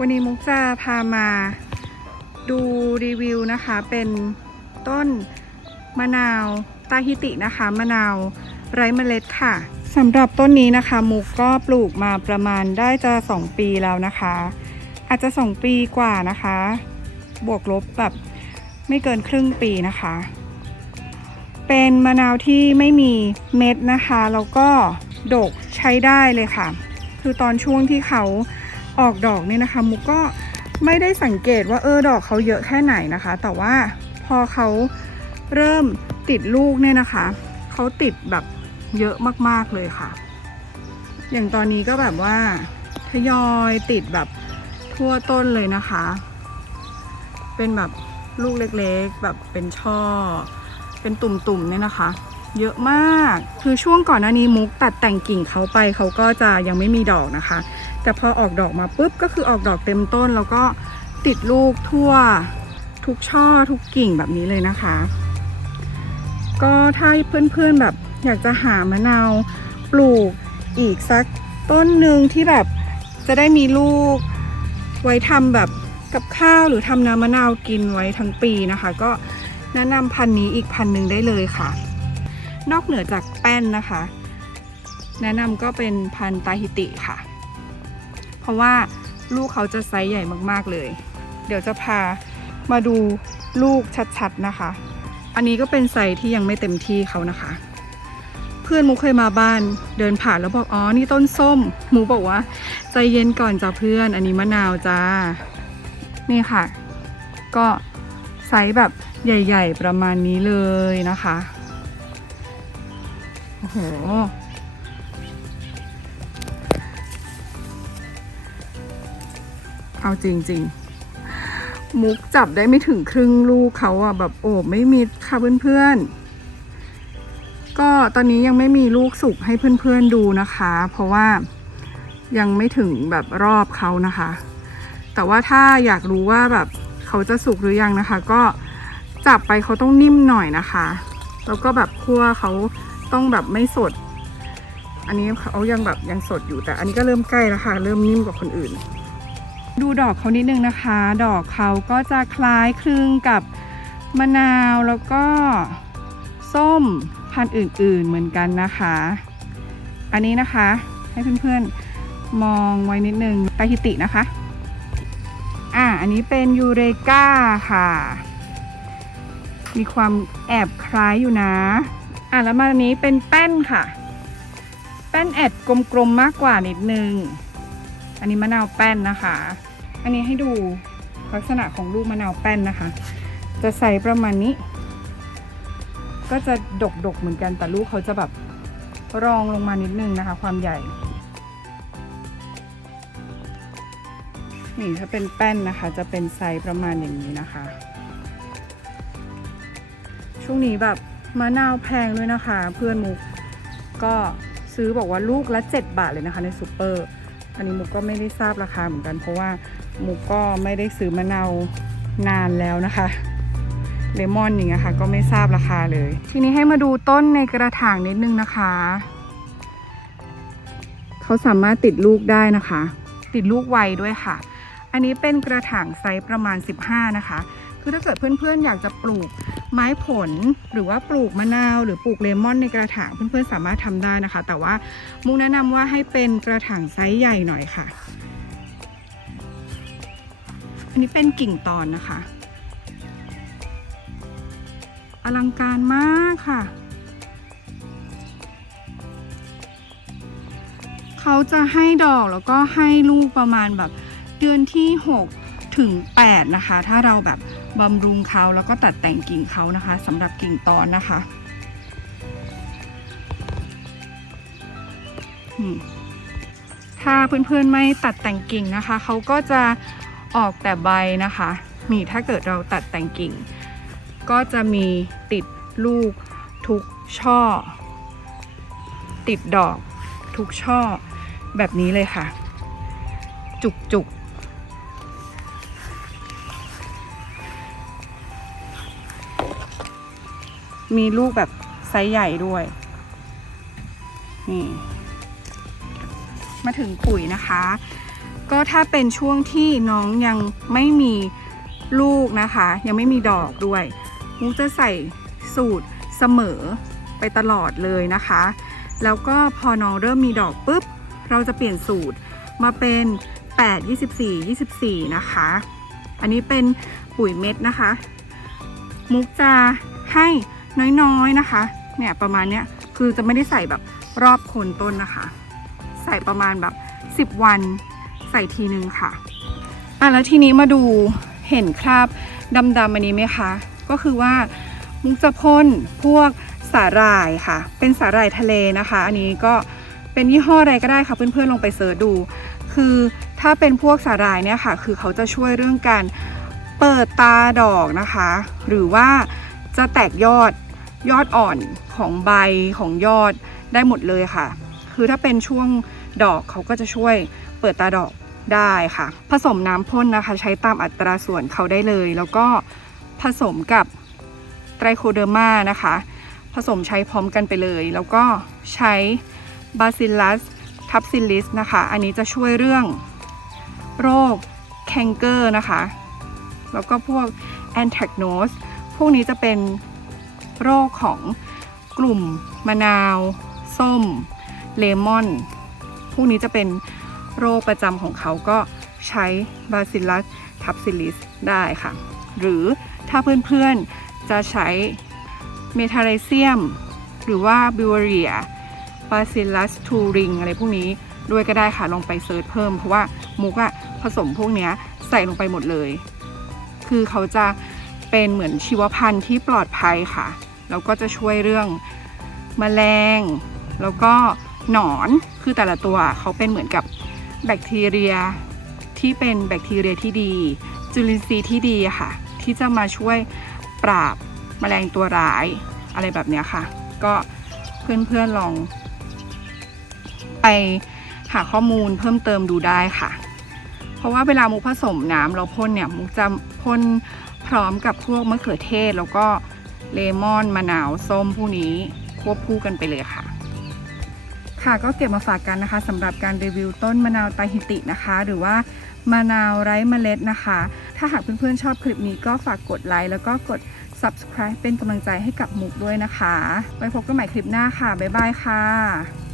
วันนี้มุกจะพามาดูรีวิวนะคะ เป็นต้นมะนาวตาฮิตินะคะ มะนาวไร้เมล็ดค่ะสำหรับต้นนี้นะคะ มุกก็ปลูกมาประมาณได้จะ 2 ปีแล้วนะคะ อาจจะ 2 ปีกว่านะคะ บวกลบแบบไม่เกินครึ่งปีนะคะ เป็นมะนาวที่ไม่มีเม็ดนะคะ แล้วก็ดกใช้ได้เลยค่ะ คือตอนช่วงที่เขา ออกดอกเนี่ยนะคะ มุกก็ไม่ได้สังเกตว่าเออดอกเขาเยอะแค่ไหนนะคะ แต่ว่าพอเขาเริ่มติดลูกเนี่ยนะคะ เขาติดแบบเยอะมากๆเลยค่ะ อย่างตอนนี้ก็แบบว่าทยอยติดแบบทั่วต้นเลยนะคะ เป็นแบบลูกเล็กๆ แบบเป็นช่อ เป็นตุ่มๆเนี่ยนะคะ เยอะมาก คือช่วงก่อนหน้านี้มุกตัดแต่งกิ่งเขาไปเขาก็จะยังไม่มีดอกนะคะ แต่พอออกดอกมาปุ๊บก็คือออกดอกเต็มต้น แล้วก็ติดลูกทั่วทุกช่อทุกกิ่งแบบนี้เลยนะคะ ก็ถ้าเพื่อนๆแบบอยากจะหามะนาวปลูกอีกสักต้นหนึ่งที่แบบจะได้มีลูกไว้ทำแบบกับข้าวหรือทำน้ำมะนาวกินไว้ทั้งปีนะคะ ก็แนะนำพันธุ์นี้อีกพันหนึ่งได้เลยค่ะ นอกเหนือจากแป้นนะคะ แนะนำก็เป็นพันธุ์ตาฮิติค่ะ เพราะว่าลูกเขาจะไซส์ใหญ่มากๆเลย เดี๋ยวจะพามาดูลูกชัดๆนะคะ อันนี้ก็เป็นไซส์ที่ยังไม่เต็มที่เขานะคะ เพื่อนมูเคยมาบ้านเดินผ่านแล้วบอกอ๋อนี่ต้นส้มหมูบอกว่า ใจเย็นก่อนจ้าเพื่อน อันนี้มะนาวจ้านี่ค่ะ ก็ไซส์แบบใหญ่ ๆ ประมาณนี้เลยนะคะโอ้โห เอาจริง ๆ มุกจับได้ไม่ถึงครึ่งลูกเขาอะแบบโอบไม่มิดค่ะเพื่อนๆ ก็ตอนนี้ยังไม่มีลูกสุกให้เพื่อนๆดูนะคะ เพราะว่ายังไม่ถึงแบบรอบเขานะคะ แต่ว่าถ้าอยากรู้ว่าแบบเขาจะสุกหรือยังนะคะ ก็จับไปเขาต้องนิ่มหน่อยนะคะ แล้วก็แบบคั่วเขาต้องแบบไม่สด อันนี้เขายังแบบยังสดอยู่แต่อันนี้ก็เริ่มใกล้แล้วค่ะ เริ่มนิ่มกว่าคนอื่น ดูดอกเขานิดนึงนะคะ ดอกเขาก็จะคล้ายคลึงกับมะนาวแล้วก็ส้มพันธุ์อื่นๆเหมือนกันนะคะ อันนี้นะคะให้เพื่อนๆมองไว้นิดนึงไตฮิตินะคะ อ่า อันนี้เป็นยูเรกาค่ะ มีความแอบคล้ายอยู่นะ อะแล้วมาอันนี้เป็นแป้นค่ะ แป้นแอดกลมๆมากกว่านิดนึง อันนี้มะนาวแป้นนะคะ อันนี้ให้ดูลักษณะของลูกมะนาวแป้นนะคะ จะใส่ประมาณนี้ ก็จะดกๆเหมือนกันแต่ลูกเขาจะแบบรองลงมานิดนึงนะคะ ความใหญ่ นี่ถ้าเป็นแป้นนะคะ จะเป็นไซส์ประมาณอย่างนี้นะคะ ช่วงนี้แบบมะนาวแพงด้วยนะคะ เพื่อนมุกก็ซื้อบอกว่าลูกละ 7 บาทเลยนะคะในซูเปอร์อันนี้มุกก็ไม่ได้ทราบราคาเหมือนกันเพราะว่า มุกก็ไม่ได้ซื้อมะนาวนานแล้วนะคะ เลมอนอย่างเงี้ยค่ะ ก็ไม่ทราบราคาเลย ทีนี้ให้มาดูต้นในกระถางนิดนึงนะคะ เขาสามารถติดลูกได้นะคะ ติดลูกไวด้วยค่ะ อันนี้เป็นกระถางไซส์ประมาณ 15 นะคะ คือถ้าเกิดเพื่อนๆ อยากจะปลูกไม้ผลหรือว่าปลูกมะนาว หรือปลูกเลมอนในกระถางเพื่อนๆสามารถทำได้นะคะ แต่ว่ามุกแนะนำว่าให้เป็นกระถางไซส์ใหญ่หน่อยค่ะ อันนี้เป็นกิ่งตอนนะคะ อลังการมากค่ะ เขาจะให้ดอกแล้วก็ให้ลูกประมาณแบบเดือนที่ 6 ถึง 8 นะคะ ถ้าเราแบบบำรุงเขาแล้วก็ตัดแต่งกิ่งเขานะคะสำหรับกิ่งตอนนะคะถ้าเพื่อนๆไม่ตัดแต่งกิ่งนะคะ เขาก็จะ ออกแต่ใบนะคะ นี่ถ้าเกิดเราตัดแต่งกิ่ง ก็จะมีติดลูกทุกช่อ ติดดอกทุกช่อแบบนี้เลยค่ะ จุกจุกมีลูกแบบไซส์ใหญ่ด้วย นี่ มาถึงปุ๋ยนะคะ ก็ถ้าเป็นช่วงที่น้องยังไม่มีลูกนะคะ ยังไม่มีดอกด้วย มุกจะใส่สูตรเสมอไปตลอดเลยนะคะ แล้วก็พอน้องเริ่มมีดอกปุ๊บ เราจะเปลี่ยนสูตรมาเป็น 8 24 24 นะคะ อันนี้เป็นปุ๋ยเม็ดนะคะ มุกจะให้น้อยๆนะคะ เนี่ยประมาณเนี้ยคือจะไม่ได้ใส่แบบรอบโคนต้นนะคะ ใส่ประมาณแบบ 10 วัน ใส่ทีนึงค่ะอะแล้วทีนี้มาดูเห็นคราบดำๆอันนี้ไหมคะ ก็คือว่ามุกจะพ่นพวกสาหร่ายค่ะ เป็นสาหร่ายทะเลนะคะ อันนี้ก็เป็นยี่ห้ออะไรก็ได้ค่ะเพื่อนๆลงไปเสิร์ชดู คือถ้าเป็นพวกสาหร่ายเนี่ยค่ะ คือเขาจะช่วยเรื่องการเปิดตาดอกนะคะ หรือว่าจะแตกยอดยอดอ่อนของใบของยอดได้หมดเลยค่ะ คือถ้าเป็นช่วงดอกเขาก็จะช่วย ปิดตาดอกได้ค่ะ ผสมน้ำพ่นนะคะ ใช้ตามอัตราส่วนเขาได้เลย แล้วก็ผสมกับไตรโคเดอร์มานะคะ ผสมใช้พร้อมกันไปเลย แล้วก็ใช้บาซิลัสทับซิลิสนะคะ อันนี้จะช่วยเรื่องโรคแคนเกอร์นะคะ แล้วก็พวกแอนแทกโนสพวกนี้จะเป็นโรคของกลุ่มมะนาว ส้ม เลมอน พวกนี้จะเป็น โรคประจำของเขาก็ใช้บาซิลัสทับซิลิสได้ค่ะ หรือถ้าเพื่อนๆจะใช้เมทาไรเซียม หรือว่าบิวเรียบาซิลัสทูริงอะไรพวกนี้ด้วยก็ได้ค่ะ ลองไปเซิร์ชเพิ่ม เพราะว่ามุกอะผสมพวกเนี้ยใส่ลงไปหมดเลย คือเขาจะเป็นเหมือนชีวพันธุ์ที่ปลอดภัยค่ะ แล้วก็จะช่วยเรื่องแมลง แล้วก็หนอน คือแต่ละตัวเขาเป็นเหมือนกับ แบคทีเรียที่เป็นแบคทีเรียที่ดี จุลินทรีย์ที่ดีค่ะ ที่จะมาช่วยปราบแมลงตัวร้ายอะไรแบบนี้ค่ะ ก็เพื่อนๆลอง ไปหาข้อมูลเพิ่มเติมดูได้ค่ะ เพราะว่าเวลามุกผสมน้ำเราพ่นเนี่ยมุกจะพ่นพร้อมกับพวกมะเขือเทศแล้วก็เลมอนมะนาวส้มพวกนี้ควบคู่กันไปเลยค่ะ ค่ะก็เก็บมาฝากกันนะคะสำหรับการรีวิวต้นมะนาวไตฮิตินะคะ หรือว่ามะนาวไร้เมล็ดนะคะ ถ้าหากเพื่อนๆชอบคลิปนี้ก็ฝากกดไลค์แล้วก็กด subscribe เป็นกำลังใจให้กับมุกด้วยนะคะ ไว้พบกันใหม่คลิปหน้าค่ะ บ๊ายบายค่ะ